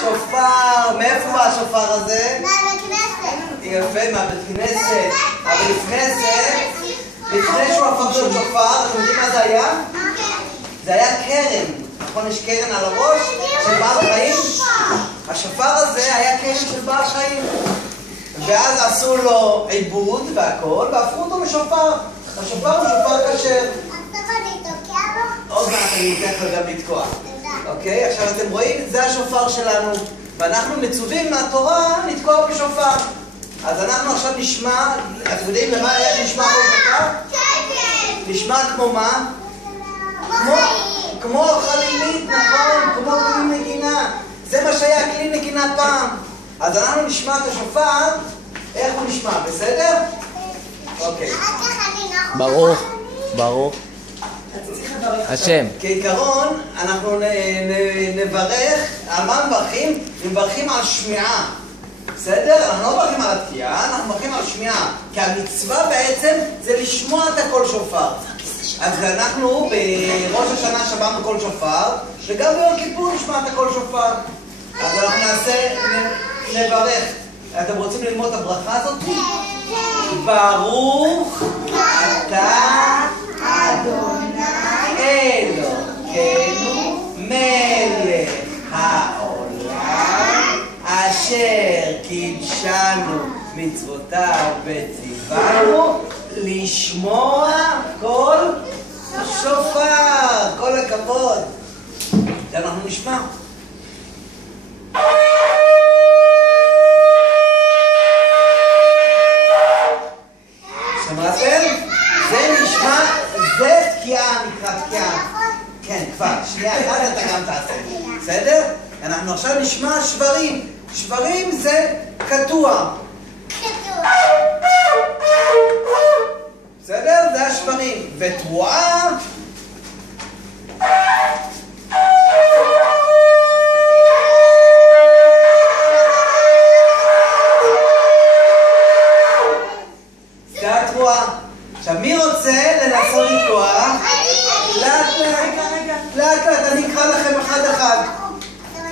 שופר, מאיפה בא השופר הזה? מהבית כנסת. יפה, מהבית כנסת. אבל לפני זה, לפני שהוא הפך להיות שופר, אתם יודעים מה זה היה? זה היה קרן. נכון, יש קרן על הראש של בעל חיים? השופר הזה היה קרן של בעל חיים. ואז עשו לו עיבוד והכל, והפכו אותו לשופר. השופר הוא שופר כשר. עוד מעט אני אתן לך גם לתקוע. אוקיי? עכשיו אתם רואים, זה השופר שלנו. ואנחנו מצווים מהתורה לתקוע בשופר. אז אנחנו עכשיו נשמע, אתם יודעים למה איך נשמע כל שופר? נשמע כמו מה? כמו חלילית, נכון? כמו כלי נגינה. זה מה שהיה כלי נגינה פעם. אז אנחנו נשמע את השופר, איך הוא נשמע, בסדר? אוקיי. ברוך, ברוך. השם. כעיקרון, אנחנו נברך, על מה מברכים? מברכים על שמיעה. בסדר? אנחנו לא מברכים על התקיעה, אנחנו מברכים על שמיעה. כי המצווה בעצם זה לשמוע את הקול שופר. אז אנחנו בראש השנה שמענו קול שופר, וגם ביום כיפור נשמע את הקול שופר. אז אנחנו נברך. אתם רוצים ללמוד את הברכה הזאת? ברוך אתה אדוני אלוהינו מלך העולם אשר קידשנו מצוותיו וציוונו לשמוע קול שופר. כל הכבוד. אנחנו נשמע. שמעתם? זה נשמע, זה תקיעה, נקרא תקיעה. כן, כבר, שנייה אחת אתה גם תעשה. בסדר? אנחנו עכשיו נשמע שברים. שברים זה קטוע. בסדר? זה השברים. ותרועה עכשיו, מי רוצה לנסות לתקוע? לאט, אני אקרא לכם אחד אחד.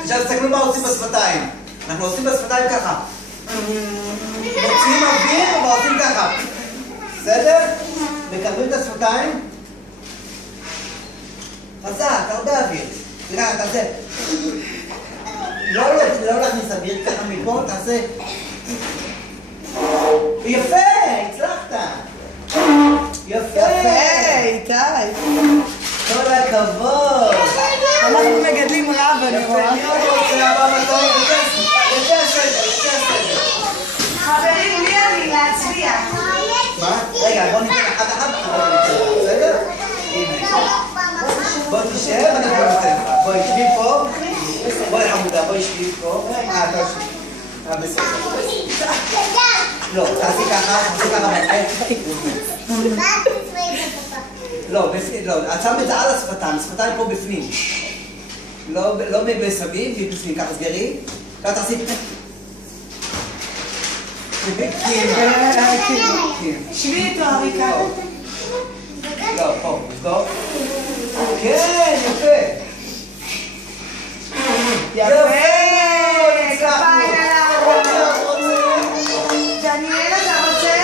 עכשיו, תסתכלו מה עושים בשפתיים. אנחנו עושים בשפתיים ככה. מוציאים אוויר ועושים ככה. בסדר? מקרבים את השפתיים. חזק, הרבה אוויר. תראה, תעשה. לא להכניס אוויר ככה מפה, תעשה. יפה, הצלחת. יפה, איתי. כל הכבוד. אנחנו מגדלים רב, אני רואה. מי עוד רוצה הבא בתור? יותר סדר. חברים, מי אני להצביע? מה? רגע, בוא ניתן אחד. בסדר? בוא תשב, אני כבר נותן לך. בואי, שבי פה. בואי חמודה, בואי שבי פה. אתה שבי. בסדר. לא, תעשי ככה. לא, את שם את זה על השפתיים, השפתיים פה בפנים. לא מסביב, מבפנים, ככה סגרי. לא תעשי... שבי איתו, אריקה. לא, פה, נסגור. כן, יפה. כפיים עליו. דניאל, אתה רוצה?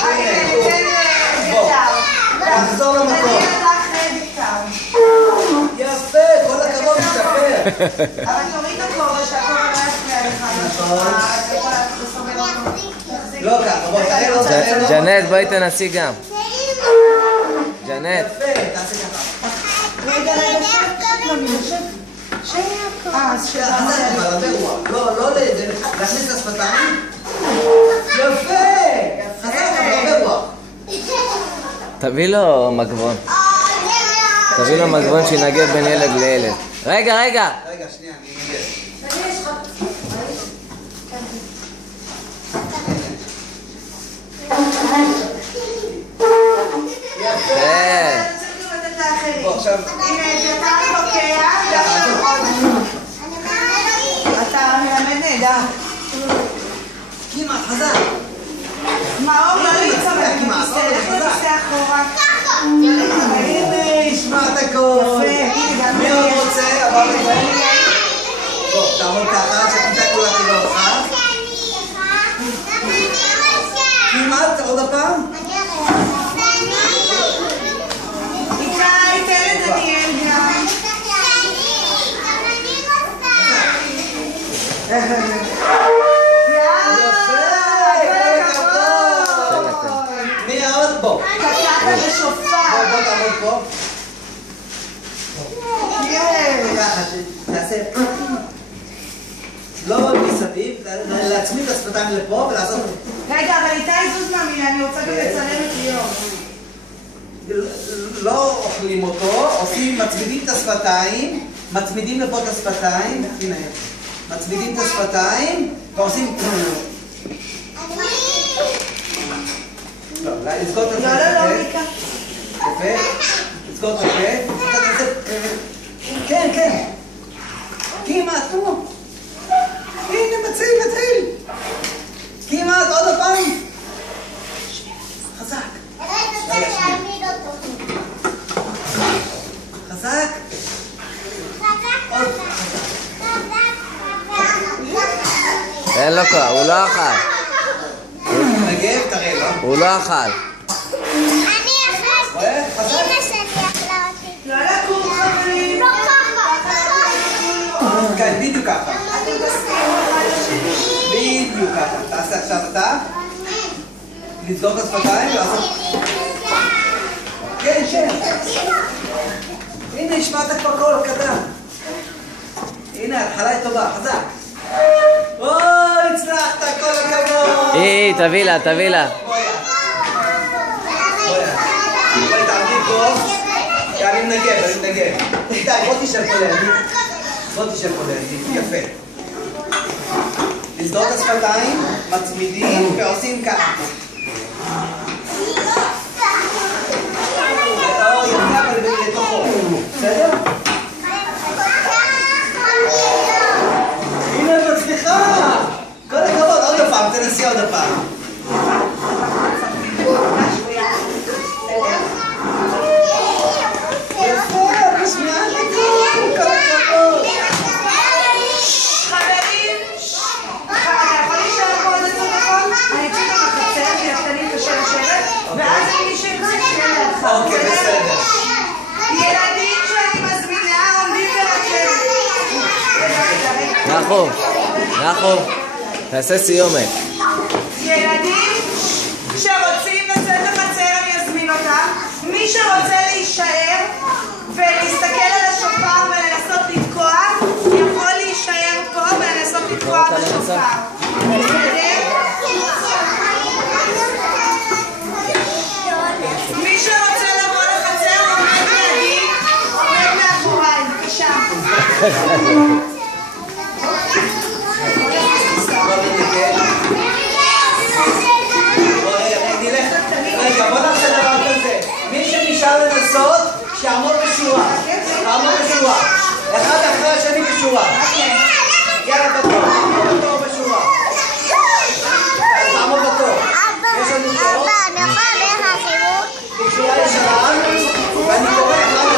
תן דקטר. תחזור למקום. אני הלך דקטר. יפה, כל הכבוד משתפר. אבל תוריד את הכובע, שהכובע לא יפריע לך. לא ככה, בואי, תראה לו. ג'נט, בואי תנסי גם. ג'נט. יפה, תעשי ככה. רגע, שב. לא להכניס את השפתיים. יפה! חזק, אבל הרבה רוח. תביא לו מגבון. תביא לו מגבון שינגב בין ילד לילד. רגע. רגע, שנייה, אני אנגב. בוא, עכשיו... הנה, אתה תוקע. אתה מלמד נהדר. כמעט, חזק. מאור, לא להצטרף, תסתלך לנושא אחורה. הנה, ישמע את הכל. מי עוד רוצה? בוא, תעמוד ככה. עוד הפעם? איתי, תן לדניאל גם. מי עוד? בוא. קצת בשופר. בוא תעמוד פה. ככה, תעשה לא מסביב, להצמיד את השפתיים לפה ולעשות... רגע, אבל איתי זוז מהמילה, אני רוצה גם לצלם את ליאור. לא אוכלים אותו, מצמידים את השפתיים, מצמידים לפה את השפתיים, הנה, מצמידים את השפתיים ועושים... לא, לסגור את הפה. לא, מיקה. יפה, לסגור את הפה. כן, כן. כמעט, נו. הנה, מתחיל. כמעט, עוד הפעם. חזק. חזק. אין לו כבר, הוא לא אכל. נגב, תראה לו. הוא לא אכל. אני אכלתי. אמא שלי אכלה אותי. לא לקום חברים. לא ככה. כן, בדיוק ככה. אתם תסכימו אחד לשני. בדיוק ככה. תעשה עכשיו אתה. לסגור את השפתיים ולעשות... כן, כן. הנה, השמעת כבר קול קטן. הנה, ההתחלה היא טובה, חזק. אוי, הצלחת, כל הכבוד. תביא לה. בואי, תעמדי פה. אני מנגב. איתי, בוא תשב פה לידי. יפה. לסגור את השפתיים, מצמידים ועושים ככה. יפה, אבל לתוכו. בסדר? הנה, מצליחה! כל הכבוד, עוד הפעם, תנסי עוד הפעם. יפה, תשמע לי, כל הכבוד. חברים, אתה יכול להישאר פה עוד איזה נכון? אני אצא גם לחצר, כי הקטנים קשה לשבת, ואז אני שירצה שנייה לידך. אוקיי, בסדר. ילדים שאני מזמינה עומדים ברכבת. נחום, תעשה סיומת. ילדים שרוצים לצאת לחצר אני אזמין אותם. מי שרוצה להישאר ולהסתכל על השופר ולנסות לתקוע יכול להישאר פה ולנסות לתקוע בשופר. מי שרוצה לבוא לחצר עומד לידי, עומד מאחוריי, בבקשה. רגע, בוא נעשה דבר כזה. מי שנשאר לנסות, שיעמוד בשורה. אחד אחרי השני בשורה. יאללה, בתור בשורה. תעמוד בתור. יש לנו תור. בשורה ישרה, ואני קורא אחד.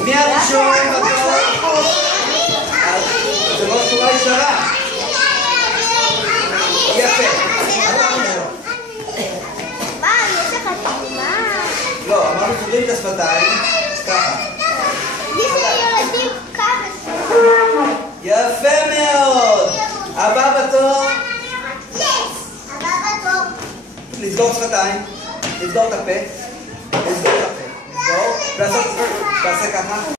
מי הראשון בתור? זה לא שורה ישרה. יפה. לא, אמרנו סוגרים את השפתיים, ככה. יפה מאוד. הבא בתור. לסגור שפתיים, לסגור את הפה, לסגור, תעשה ככה.